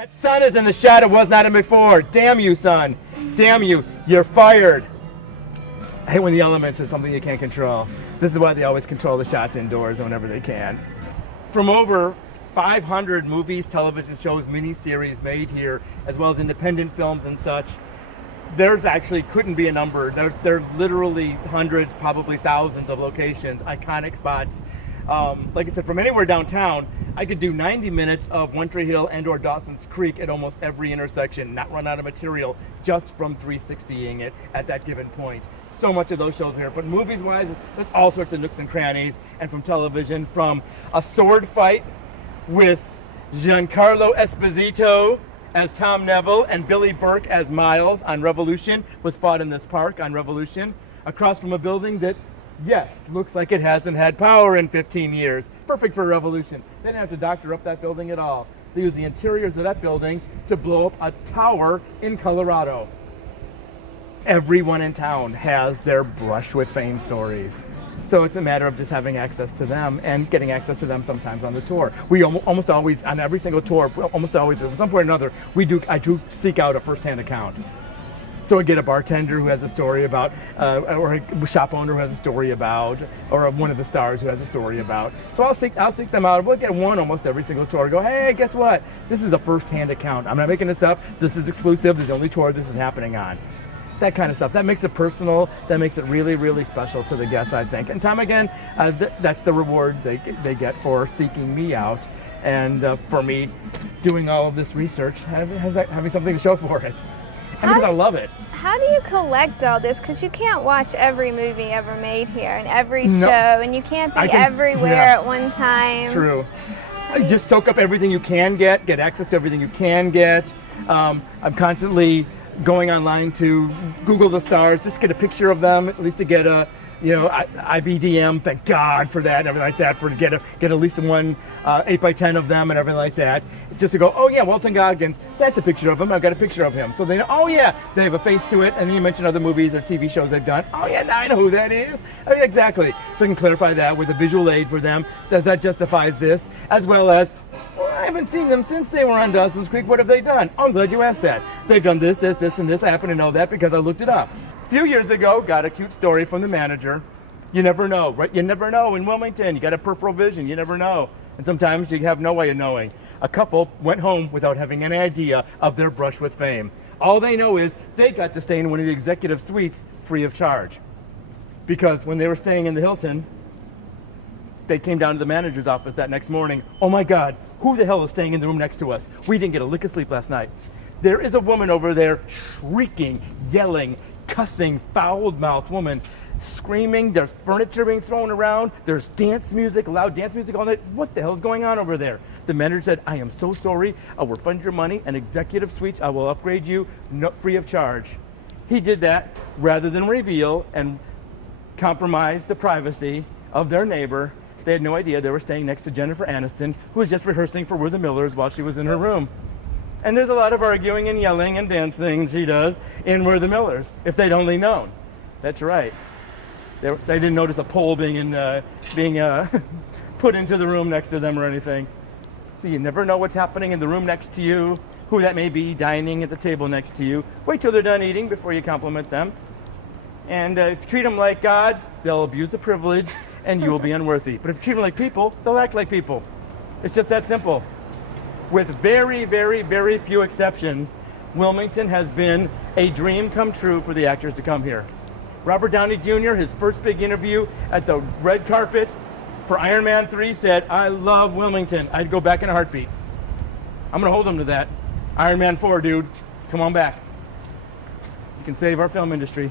That sun is in the shot it was not in before. Damn you, sun. Damn you. You're fired. I hate when the elements are something you can't control. This is why they always control the shots indoors whenever they can. From over 500 movies, television shows, miniseries made here, as well as independent films and such, there's actually couldn't be a number. There's literally hundreds, probably thousands of locations, iconic spots. Like I said, from anywhere downtown, I could do 90 minutes of One Tree Hill and or Dawson's Creek at almost every intersection, not run out of material just from 360ing it at that given point. So much of those shows here, but movies-wise, there's all sorts of nooks and crannies, and from television, from a sword fight with Giancarlo Esposito as Tom Neville and Billy Burke as Miles on Revolution was fought in this park on Revolution, across from a building that, yes, looks like it hasn't had power in 15 years. Perfect for Revolution. They didn't have to doctor up that building at all. They used the interiors of that building to blow up a tower in Colorado. Everyone in town has their brush with fame stories. So it's a matter of just having access to them and getting access to them sometimes on the tour. We almost always, on every single tour, almost always, at some point or another, I do seek out a first-hand account. So I get a bartender who has a story about, or a shop owner who has a story about, or one of the stars who has a story about. So I'll seek them out. We'll get one almost every single tour. Go, hey, guess what? This is a first-hand account. I'm not making this up. This is exclusive. This is the only tour this is happening on. That kind of stuff. That makes it personal. That makes it really, really special to the guests, I think. And time again, that's the reward they get for seeking me out, and for me doing all of this research, having something to show for it. And because I love it. How do you collect all this? Because you can't watch every movie ever made here and every show, and you can't be everywhere at one time. True. Just soak up everything you can get access to everything you can get. I'm constantly going online to Google the stars, just get a picture of them, at least to get a, IBDM, thank God for that and everything like that, for to get at least one 8x10 of them and everything like that, just to go, oh yeah, Walton Goggins, that's a picture of him, I've got a picture of him. So they know, oh yeah, they have a face to it, and then you mention other movies or TV shows they've done, oh yeah, now I know who that is. I mean, exactly. So I can clarify that with a visual aid for them, that justifies this, as well as, I haven't seen them since they were on Dawson's Creek. What have they done? Oh, I'm glad you asked that. They've done this, this, this, and this. I happen to know that because I looked it up. A few years ago, got a cute story from the manager. You never know, right? You never know in Wilmington. You got a peripheral vision. You never know. And sometimes you have no way of knowing. A couple went home without having any idea of their brush with fame. All they know is they got to stay in one of the executive suites free of charge. Because when they were staying in the Hilton, they came down to the manager's office that next morning. Oh my God, who the hell is staying in the room next to us? We didn't get a lick of sleep last night. There is a woman over there shrieking, yelling, cussing, foul-mouthed woman, screaming. There's furniture being thrown around. There's dance music, loud dance music all night. What the hell is going on over there? The manager said, I am so sorry. I will refund your money. An executive suite, I will upgrade you free of charge. He did that rather than reveal and compromise the privacy of their neighbor. They had no idea they were staying next to Jennifer Aniston, who was just rehearsing for We're the Millers while she was in her room. And there's a lot of arguing and yelling and dancing she does in We're the Millers, if they'd only known. That's right. They didn't notice a pole being put into the room next to them or anything. So you never know what's happening in the room next to you, who that may be dining at the table next to you. Wait till they're done eating before you compliment them. And if you treat them like gods, they'll abuse the privilege and you will be unworthy. But if you treat them like people, they'll act like people. It's just that simple. With very, very, very few exceptions, Wilmington has been a dream come true for the actors to come here. Robert Downey Jr., his first big interview at the red carpet for Iron Man 3 said, I love Wilmington. I'd go back in a heartbeat. I'm going to hold him to that. Iron Man 4, dude, come on back. You can save our film industry.